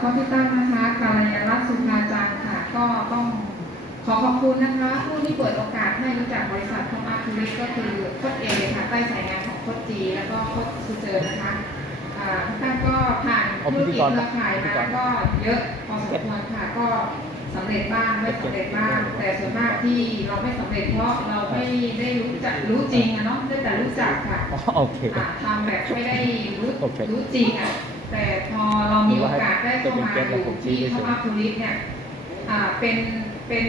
ข้อที่ตั้งนะคะกาลยารัตน์สุภาจันทร์ค่ะ ก็ต้องขอขอบคุณนะคะ ผู้ที่เปิดโอกาสให้รู้จักบริษัททอมาทูริสก็คือโค้ชเอค่ะใต้สายงานของโค้ชจี แล้วก็โค้ชซูเจอร์นะคะอ่าทุกท่านก็ผ่านธุรกิจเครือข่ายมาก็เยอะพอสมควรค่ะก็สำเร็จบ้างไม่สำเร็จบ้าง แต่ส่วนมากที่เราไม่สำเร็จเพราะเราไม่ได้รู้จักรู้จริงอะเนาะได้แต่รู้จักค่ะอ๋อโอเคอ่าทำแบบไม่ได้รู้โอเครู้จริงอะ แต่พอเรามีโอกาสได้เข้ามาอยู่ที่ท็อปอัพทูริสเนี่ยอ่าเป็นเป็น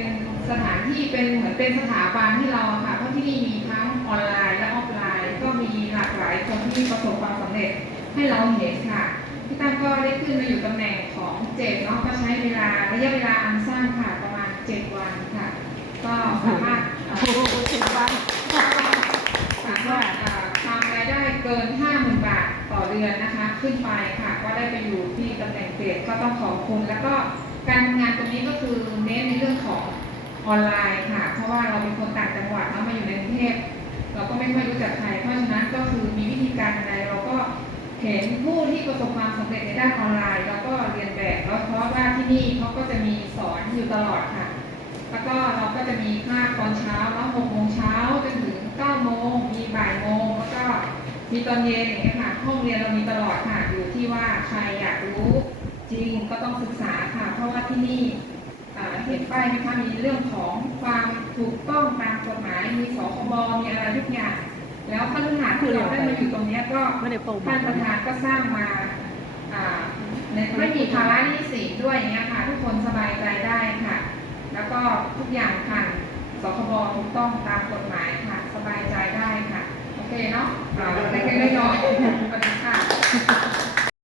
สถานที่เป็นเหมือนเป็นสถาบันที่เราอะค่ะเพราะที่นี่มีทั้งออนไลน์และออฟไลน์ ก็มีหลากหลายคนที่ประสบความสำเร็จให้เราเห็นค่ะพี่ตั้มก็ได้ขึ้นมาอยู่ตำแหน่งของเจ็ดเนาะก็ใช้เวลาระยะเวลาอันสั้นค่ะประมาณเจ็ดวันค่ะ ก็สามารถอ่าโอ้โหเจ็ดวันสามารถอ่าทำรายได้เกิน50,000บาทต่อ เดือนนะคะขึ้นไปค่ะก็ได้ไปอยู่ที่ตำแหน่งเกรดก็ต้องขอบคุณ แล้วก็การทำงานตรงนี้ก็คือเน้นในเรื่องของออนไลน์ค่ะ เพราะว่าเราเป็นคนต่างจังหวัดแล้วมาอยู่ในกรุงเทพเราก็ไม่ค่อยรู้จักใครเพราะฉะนั้นก็คือมีวิธีการอะไรเราก็เห็นผู้ที่ประสบความสำเร็จในด้านออนไลน์แล้วก็เรียนแบบแล้วเพราะว่าที่นี่เขาก็จะมีสอนอยู่ตลอดค่ะ แล้วก็เราก็จะมีคลาตอนเช้าแล้วหกโมงเช้าจนถึงเก้าโมง มีบ่ายโมง แล้วก็ มีตอนเย็นอย่างเงี้ยค่ะห้องเรียนเรามีตลอดค่ะอยู่ที่ว่าใครอยากรู้จริงก็ต้องศึกษาค่ะ เพราะว่าที่นี่เห็นป้ายไหมคะมีเรื่องของความถูกต้องตามกฎหมายมีสคบมีอะไรทุกอย่าง แล้วพฤหัสที่เราได้มาอยู่ตรงนี้ก็ท่านประธานก็สร้างมาไม่มีภาระหนี้สินด้วยอย่างเงี้ยค่ะทุกคนสบายใจได้ค่ะ แล้วก็ทุกอย่างผ่านสคบถูกต้องตามกฎหมายค่ะ สบายใจได้ค่ะ โอเคเนาะไเล็กๆน้อยๆขอบคุณค่ะ